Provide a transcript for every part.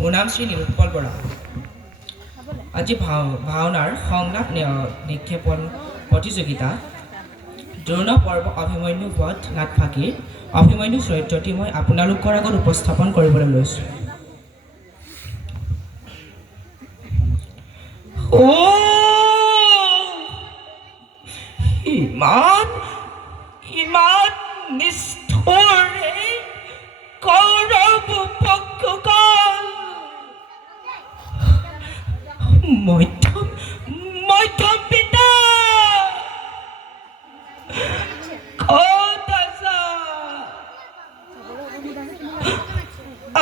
মোৰ নাম শ্ৰী নিৰুৎপল বৰা। আজি ভাও ভাওনাৰ সংলাপ নিক্ষেপণ প্ৰতিযোগিতা। দ্ৰোণ পৰ্ব অভিমন্যু বধ নাটফাকীৰ অভিমন্যু চৰিত্ৰটি মই আপোনালোকৰ আগত উপস্থাপন কৰিবলৈ লৈছোঁ। ইমান ইমান নিষ্ঠুৰে মধ্যম মধ্যম পিতা।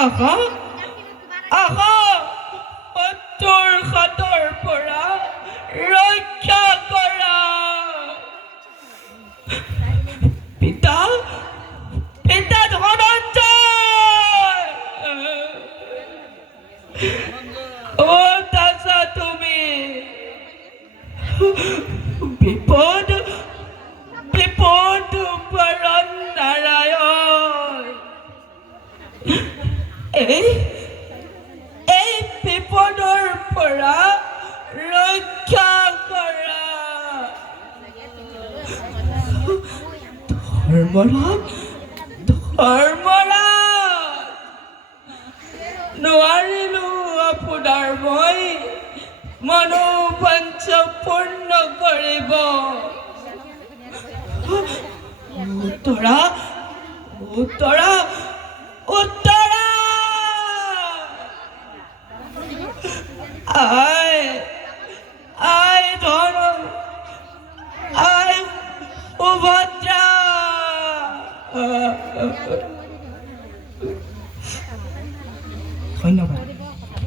আহা আহা শত্ৰুৰ হাতৰ পৰা ৰক্ষা কৰা। পিতা পিতা ধনঞ্জয়। বিপদ বিপদ পৰণ নাৰায়ণ এই এই বিপদৰ পৰা ৰক্ষা কৰা। ধৰ্মৰাজ ধৰ্মৰাজ। নোৱাৰিলো আপোনাৰ মই। মনোবাঞ্ছ পূৰ্ণ কৰিব উত্তৰা উত্তৰা উত্তৰা আই আই ধন আই সুভদ্ৰা ধন্যবাদ।